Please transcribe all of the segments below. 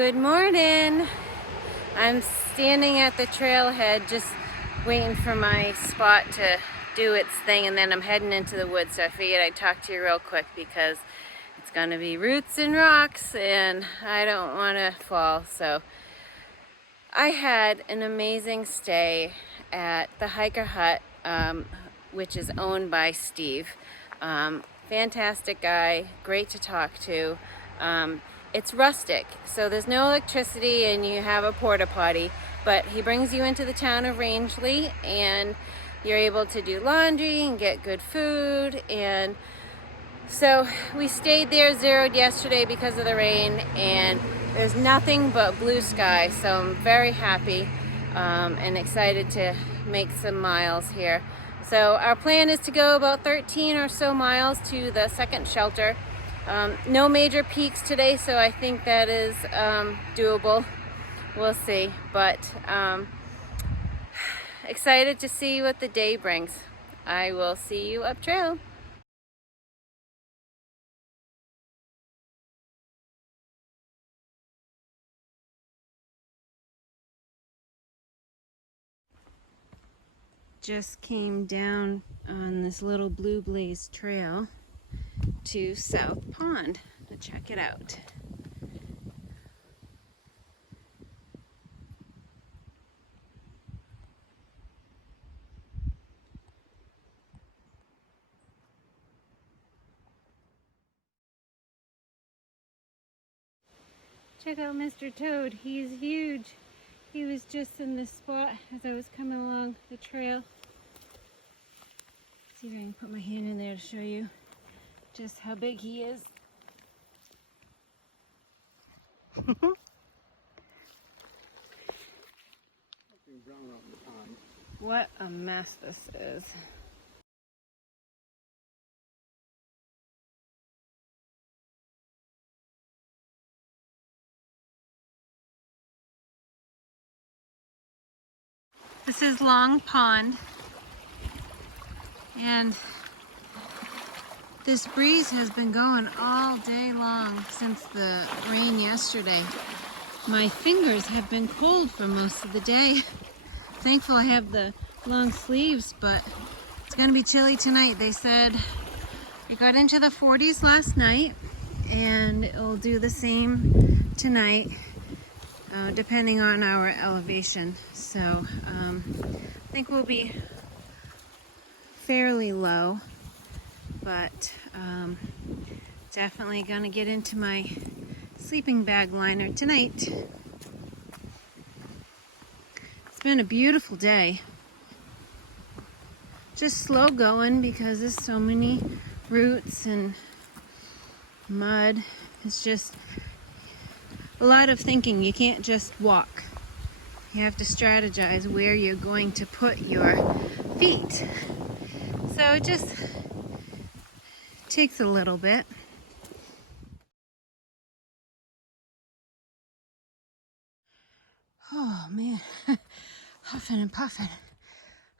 Good morning. I'm standing at the trailhead just waiting for my spot to do its thing, and then I'm heading into the woods, so I figured I'd talk to you real quick because it's gonna be roots and rocks and I don't want to fall. So I had an amazing stay at the Hiker Hut, which is owned by Steve. Fantastic guy, great to talk to. It's rustic, so there's no electricity and you have a porta potty, but he brings you into the town of Rangeley and you're able to do laundry and get good food. And so we stayed there, zeroed yesterday because of the rain, and there's nothing but blue sky, so I'm very happy and excited to make some miles here. So our plan is to go about 13 or so miles to the second shelter. No major peaks today, so I think that is doable. We'll see, but excited to see what the day brings. I will see you up trail. Just came down on this little Blue Blaze trail to South Pond to check it out. Check out Mr. Toad. He's huge. He was just in this spot as I was coming along the trail. See if I can put my hand in there to show you just how big he is. What a mess this is. This is Long Pond, and this breeze has been going all day long since the rain yesterday. My fingers have been cold for most of the day. Thankful I have the long sleeves, but it's gonna be chilly tonight. They said it got into the 40s last night and it'll do the same tonight, depending on our elevation. So I think we'll be fairly low, but definitely gonna get into my sleeping bag liner tonight. It's been a beautiful day. Just slow going because there's so many roots and mud. It's just a lot of thinking. You can't just walk. You have to strategize where you're going to put your feet. So it just takes a little bit. Oh man, huffing and puffing.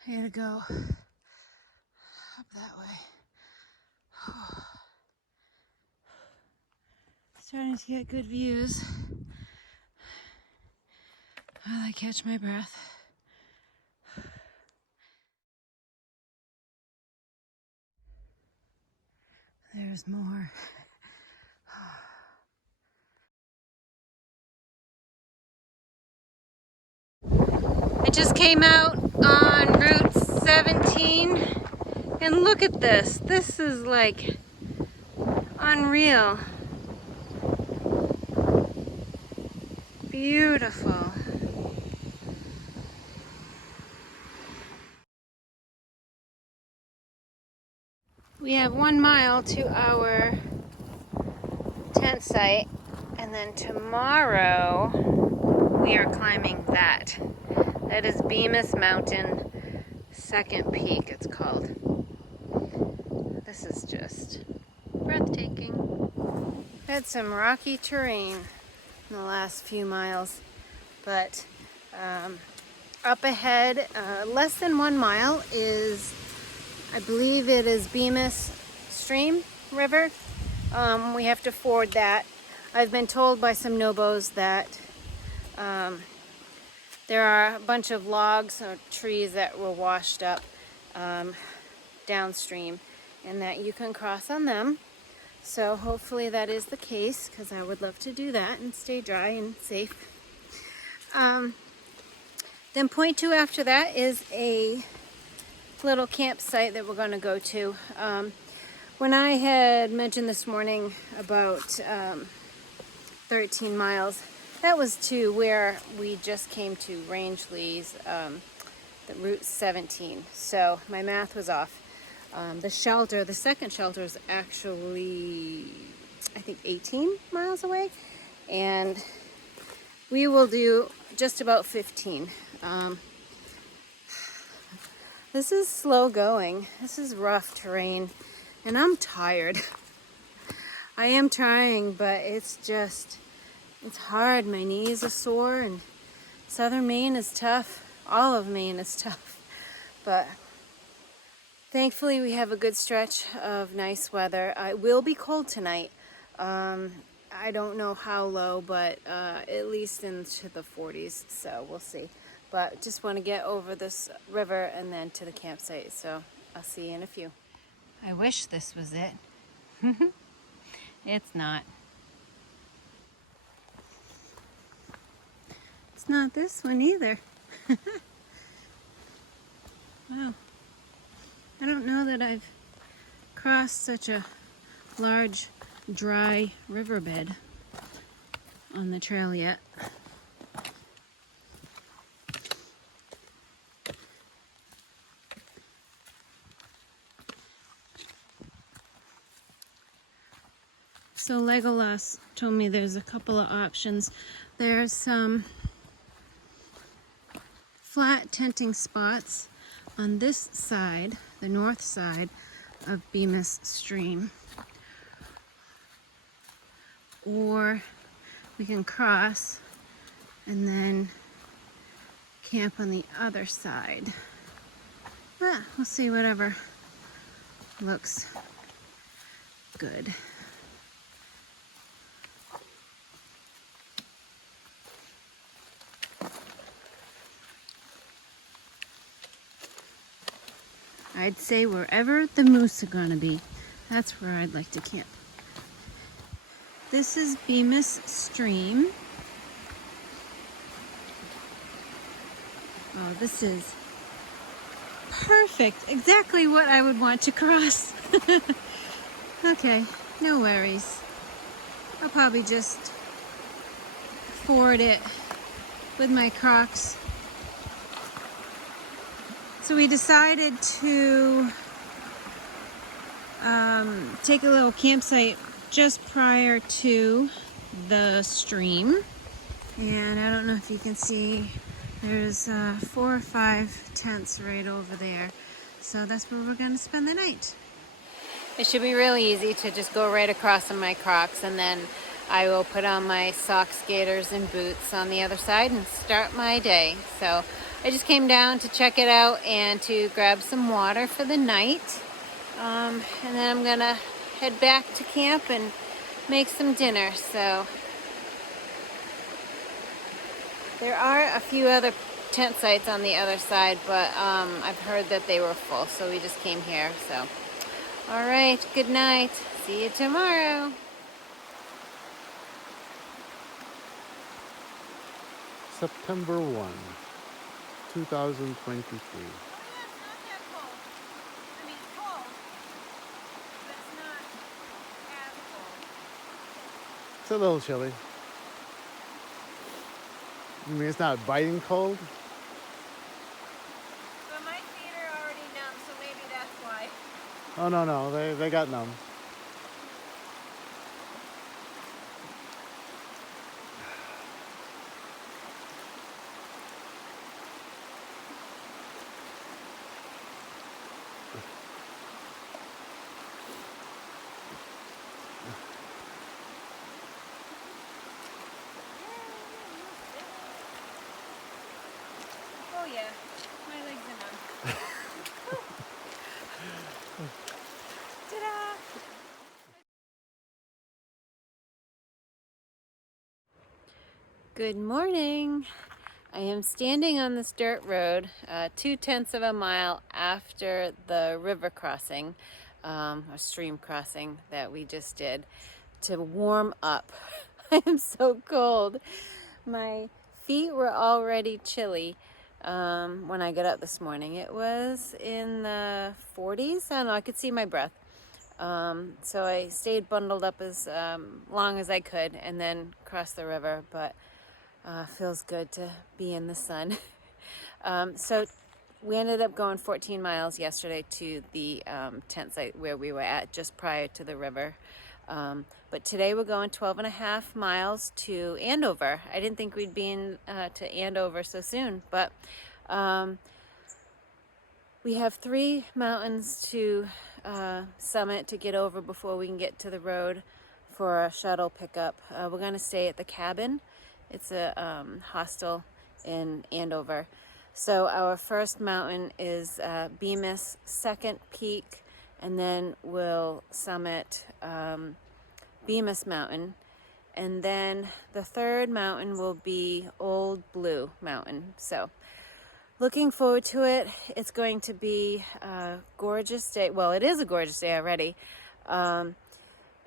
I gotta go up that way. Oh. Starting to get good views. While I catch my breath. There's more. I just came out on Route 17 and look at this. This is like unreal. Beautiful. We have 1 mile to our tent site, and then tomorrow we are climbing that. That is Bemis Mountain, second peak it's called. This is just breathtaking. Had some rocky terrain in the last few miles, but up ahead, less than 1 mile is, I believe it is Bemis Stream River. We have to ford that. I've been told by some nobos that there are a bunch of logs or trees that were washed up downstream, and that you can cross on them. So hopefully that is the case, because I would love to do that and stay dry and safe. Then point two after that is a little campsite that we're going to go to. When I had mentioned this morning about 13 miles, that was to where we just came to Rangeley's, the Route 17. So my math was off. The second shelter is actually, I think, 18 miles away. And we will do just about 15. This is slow going. This is rough terrain. And I'm tired. I am trying, but it's hard. My knees are sore, and southern Maine is tough. All of Maine is tough. But thankfully we have a good stretch of nice weather. It will be cold tonight. I don't know how low, but at least into the 40s, so we'll see. But just want to get over this river and then to the campsite, so I'll see you in a few. I wish this was it. It's not. It's not this one either. Wow. I don't know that I've crossed such a large, dry riverbed on the trail yet. So Legolas told me there's a couple of options. There's some flat tenting spots on this side, the north side of Bemis Stream. Or we can cross and then camp on the other side. We'll see whatever looks good. I'd say wherever the moose are gonna be, that's where I'd like to camp. This is Bemis Stream. Oh, this is perfect. Exactly what I would want to cross. Okay, no worries. I'll probably just ford it with my Crocs. So we decided to take a little campsite just prior to the stream. And I don't know if you can see, there's 4 or 5 tents right over there. So that's where we're going to spend the night. It should be really easy to just go right across in my Crocs, and then I will put on my socks, gaiters, and boots on the other side and start my day. So I just came down to check it out and to grab some water for the night. And then I'm gonna head back to camp and make some dinner. So there are a few other tent sites on the other side, but I've heard that they were full, so we just came here. So all right, good night. See you tomorrow. September 1, 2023. It's a little chilly. You mean it's not biting cold? But my feet are already numb, so maybe that's why. Oh, no, they got numb. Oh yeah, my legs are numb. Good morning. I am standing on this dirt road 2/10 of a mile after the river crossing, or stream crossing that we just did to warm up. I am so cold. My feet were already chilly when I got up this morning. It was in the 40s. I don't know, I could see my breath. So I stayed bundled up as long as I could and then crossed the river, but feels good to be in the sun. So we ended up going 14 miles yesterday to the tent site where we were at just prior to the river. But today we're going 12.5 miles to Andover. I didn't think we'd be in to Andover so soon, but we have 3 mountains to summit to get over before we can get to the road for a shuttle pickup. We're going to stay at the cabin. It's a hostel in Andover. So our first mountain is Bemis Second Peak, and then we'll summit Bemis Mountain. And then the third mountain will be Old Blue Mountain. So looking forward to it. It's going to be a gorgeous day. Well, it is a gorgeous day already.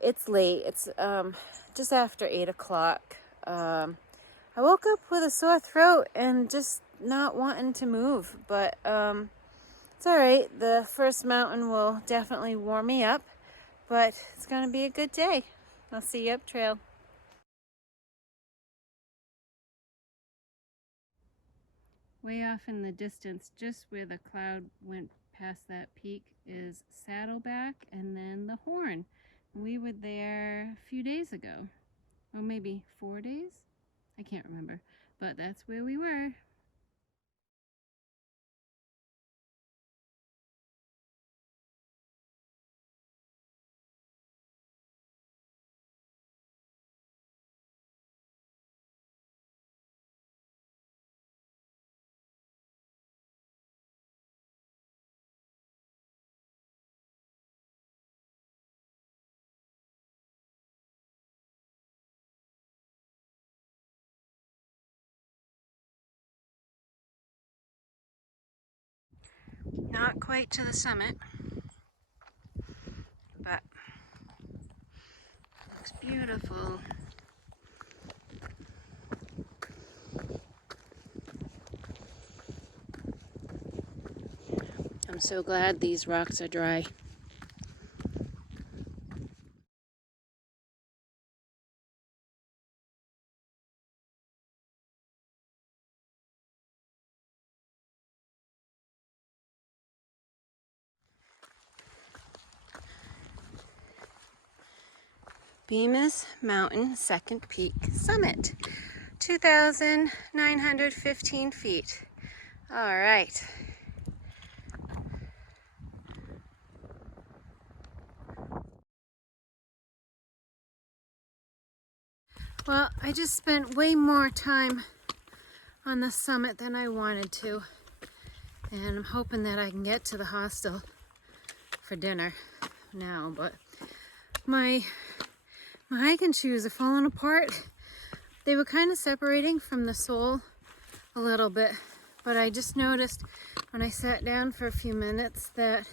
It's late. It's just after 8 o'clock. I woke up with a sore throat and just not wanting to move, but it's all right. The first mountain will definitely warm me up, but it's going to be a good day. I'll see you up trail. Way off in the distance, just where the cloud went past that peak, is Saddleback and then the Horn. We were there a few days ago, or maybe 4 days? I can't remember, but that's where we were. Not quite to the summit, but looks beautiful. I'm so glad these rocks are dry. Bemis Mountain Second Peak Summit, 2,915 feet. All right. Well, I just spent way more time on the summit than I wanted to, and I'm hoping that I can get to the hostel for dinner now, but my hiking shoes are falling apart. They were kind of separating from the sole a little bit, but I just noticed when I sat down for a few minutes that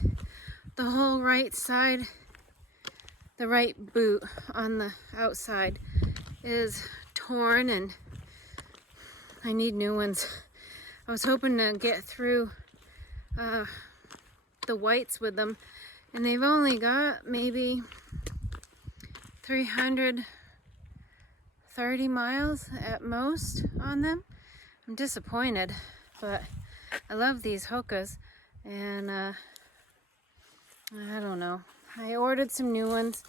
the whole right side, the right boot on the outside, is torn and I need new ones. I was hoping to get through the whites with them, and they've only got maybe 330 miles at most on them. I'm disappointed, but I love these Hokas, and I don't know. I ordered some new ones,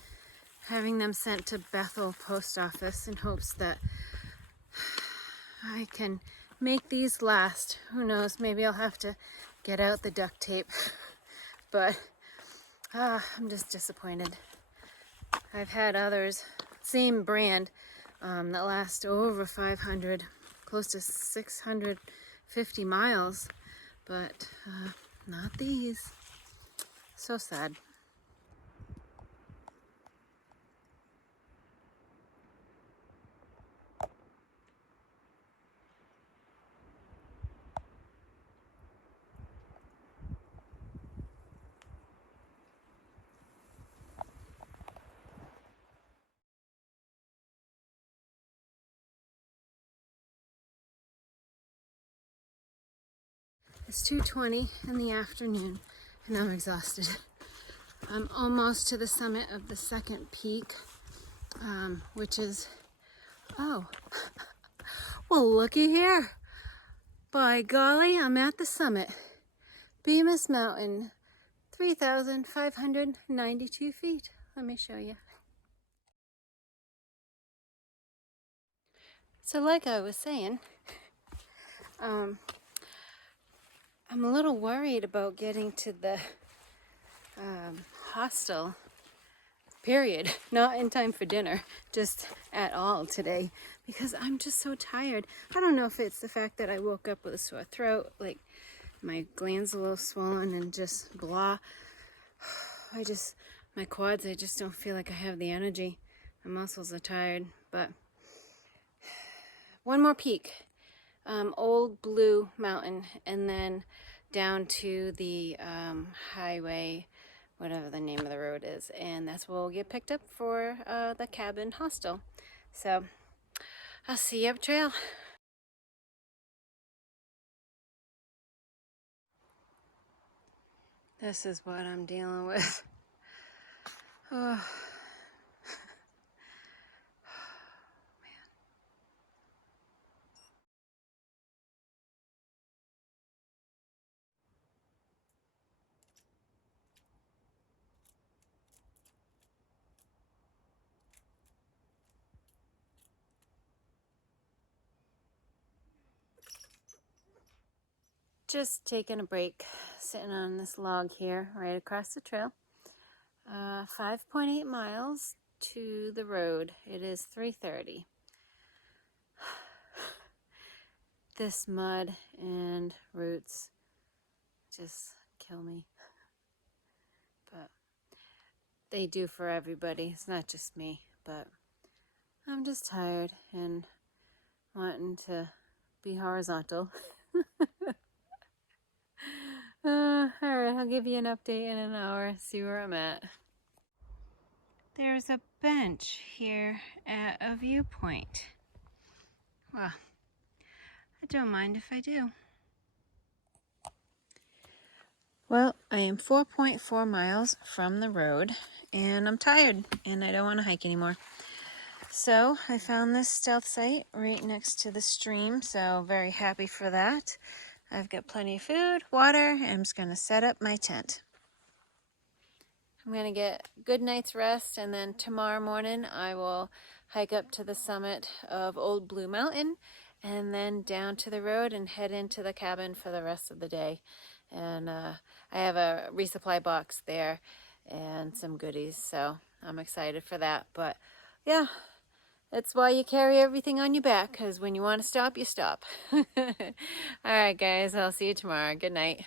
having them sent to Bethel Post Office in hopes that I can make these last. Who knows, maybe I'll have to get out the duct tape, but I'm just disappointed. I've had others, same brand, that last over 500, close to 650 miles, but not these. So sad. It's 2:20 in the afternoon and I'm exhausted. I'm almost to the summit of the second peak, which is, oh, well, looky here. By golly, I'm at the summit. Bemis Mountain, 3,592 feet. Let me show you. So like I was saying, I'm a little worried about getting to the hostel, period. Not in time for dinner, just at all today, because I'm just so tired. I don't know if it's the fact that I woke up with a sore throat, like my glands a little swollen and just blah. My quads, I just don't feel like I have the energy. My muscles are tired, but one more peak, Old Blue Mountain, and then down to the highway, whatever the name of the road is, and that's where we'll get picked up for the cabin hostel. So I'll see you up trail. This is what I'm dealing with. Oh. Just taking a break, sitting on this log here right across the trail. 5.8 miles to the road. It is 3:30. This mud and roots just kill me, but they do for everybody. It's not just me, but I'm just tired and wanting to be horizontal. Alright, I'll give you an update in an hour, see where I'm at. There's a bench here at a viewpoint. Well, I don't mind if I do. Well, I am 4.4 miles from the road and I'm tired and I don't want to hike anymore. So I found this stealth site right next to the stream, so very happy for that. I've got plenty of food, water, and I'm just going to set up my tent. I'm going to get a good night's rest, and then tomorrow morning I will hike up to the summit of Old Blue Mountain and then down to the road and head into the cabin for the rest of the day. And I have a resupply box there and some goodies, so I'm excited for that. But yeah, that's why you carry everything on your back, because when you want to stop, you stop. All right, guys, I'll see you tomorrow. Good night.